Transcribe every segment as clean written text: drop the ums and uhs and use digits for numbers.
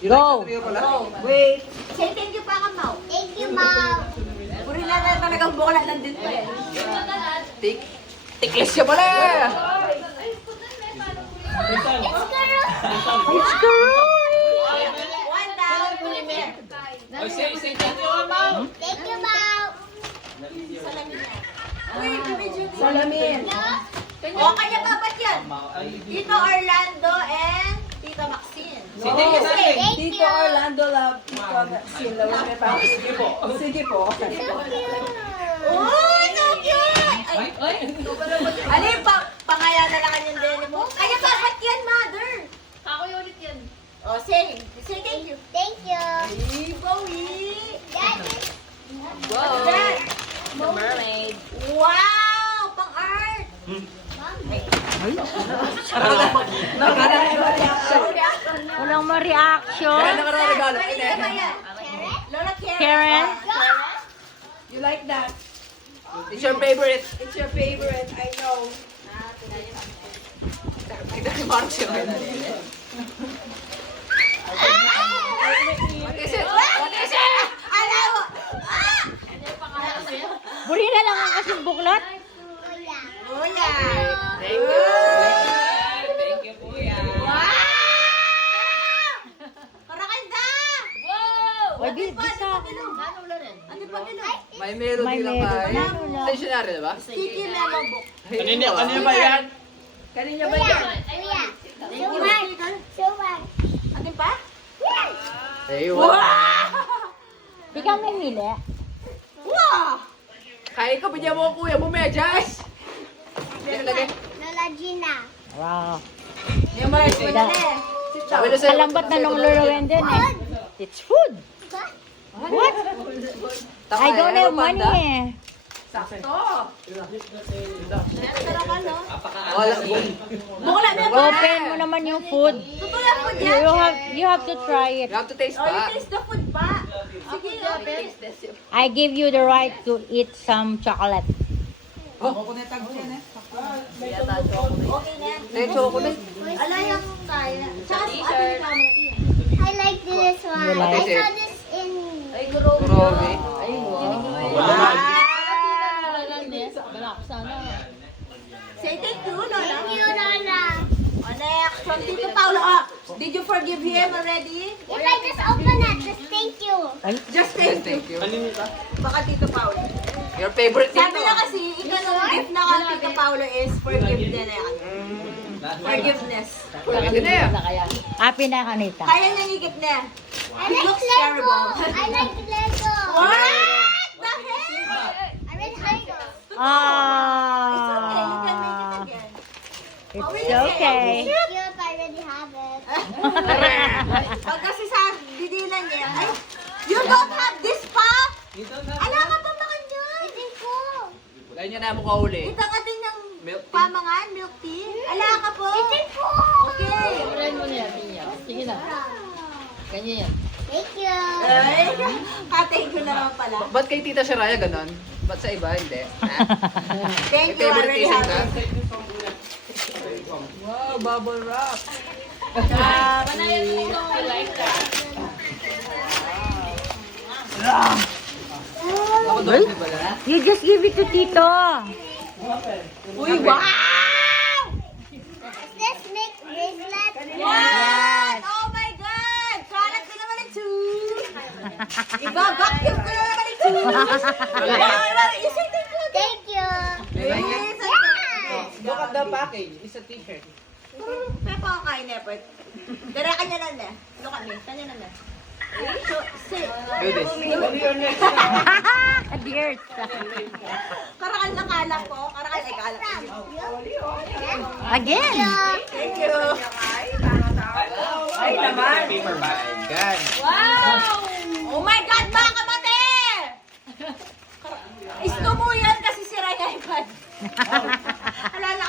Go! Wait. Say thank you pa ka, Mau. Thank you, Mom. Puri na talagang bukla nandun pa eh. Tiklis siya pala! It's Karoy! One down. Say thank you, Mom. Thank you, Mom. Salamin. O, kanya kapat yan. Tito Orlando and Tita Maxine. Say thank you, Nanay. Thank Tito you. Orlando love Tito Maxine. Sige po. Sige po. Oh, so cute! Ay, ano yung pangaya na lang yung deli mo? Kaya kapat yan, mother. Ako yung ulit yan. O, say thank you. Thank you. Hey, Bowie. Daddy. What's that? The mermaid. Wow! Pang-art! Walang ma-reaction. Kaya nakaregalo. Kanina ba yan? Lola Karen. Karen. You like that? It's your favorite. It's your favorite, I know. Kita ni Mark siya. What is it? What is it? Alam mo! Buri na lang ang kasing buklat. Kuya! Thank you. Thank you, Kuya. Karakanda! Wag di sa. Ano pa kilong? May melody May lang melody. kayo. Ano lang. Stationary, diba? Kiki Memo Book. Kanina ba yan? Kanina ba yan? Kuya. Suman! Suman. Ano pa? Hey, what? Di ka may mili. Wow! Kaya ka, bigyan mo ko kuya, bumedyas. Lola Gina. Wow. Yung mga ito na eh. Sabi na sa'yo. Kalambat na nung luluwen din eh. It's food. What? I don't have money eh. Sakto! Sarap ano? Wala. Bukla na ba? Open mo naman yung food. Tutulan mo dyan. You have to try it. You have to taste Oh, you pa. taste the food pa. Sige, open. I give you the right to eat some chocolate. Okay na yan. Eh, chocolate. Alayang kaya. Tsaka si Ate Mamo. I like this one. You like I it? saw this in... Grabe. Say thank you, Lola. Thank you, Lola. Oh, next, from Tito Paulo. Oh, did you forgive him already? If I just open it, just thank you. Just thank you. Thank you. Baka Tito Paulo. Your favorite Sabi dito. na kasi, ikaw ng gift na kang Tito Paulo is forgiveness na yan. Forgiveness. Pwede na yan. Happy na kanita. Kaya niya higit na. I It like looks Lego. terrible. I like Lego. What the hell? I like Lego. It's okay, you can make it Ah, again. it's okay. Thank you if I already have it. Pag kasi sa didilan niya, ay, you don't have this pa? Ala ka pa mga niyan. Hindi ko. Kaya niya na mo kauli. Ito ka din ng Milk tea. pamangan, milk tea. Ala ka po. Hindi ko. Okay. Thank you. Ay, katay ko na naman pala. Ba't kay Tita Sharaya ganon? Ba't sa iba hindi? Thank you, I Favorite already tasting have ka? it. Wow, bubble wrap. Ako doon, di ba na? You just give it to Tito. Uy, wow! Does this make bracelet? Yes! Oh my God! Kalat ko naman ito! Iba-vacuum ko na naman ito! Isay ko! Thank you. Yes! Yes. Look at the package. It's a t-shirt. Pero pa kain na po. Dara kanya lang na. Look at me. Kanya lang na. Do this. Dear. Karakal na kalak ko. Karakal ay kalak. Again. Thank you. Ay, naman. Paper bag. Gan. Wow! Oh my God, mga kamate! Isto mo yan kasi sira yung iPad. Alala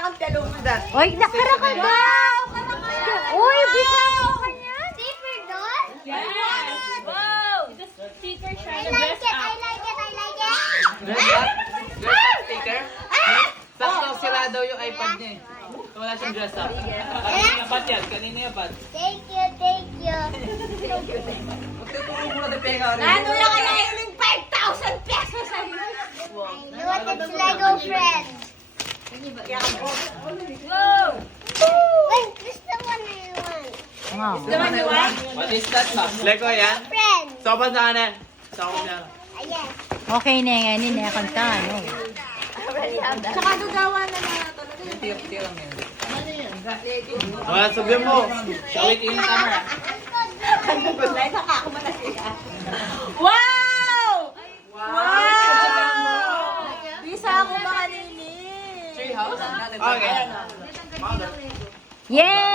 kang talungan. Oy, nakarakal ba? Wow! Karakal! Uy, bisa mo ka niyan. Paper doll? Wow. I like it. I like it. I like it. Dress up? Dress up sticker? Sakto, sira daw yung iPad niya eh. Wala siyang dress up. Kanina yan, yan. Kanina yan, Thank you. Thank you. Ano yung kaya yung 5,000 pesos sa'yo? You want it's Lego friends. Wow! Wait, this the one I want. Wow. Naman yung one? What is that, ma'am? Lego yan? Friends. Sopan sa kanan. Sopan niya. Yes. Okay na nga ni na kanta ano. Tsaka gagawa na talaga. Tira mo yun. Wala, sabihin mo. Shawik in camera. Dahil saka ako malasiya. Wow! Wow! Bisa ako makanini. Tree house? Okay. Yay!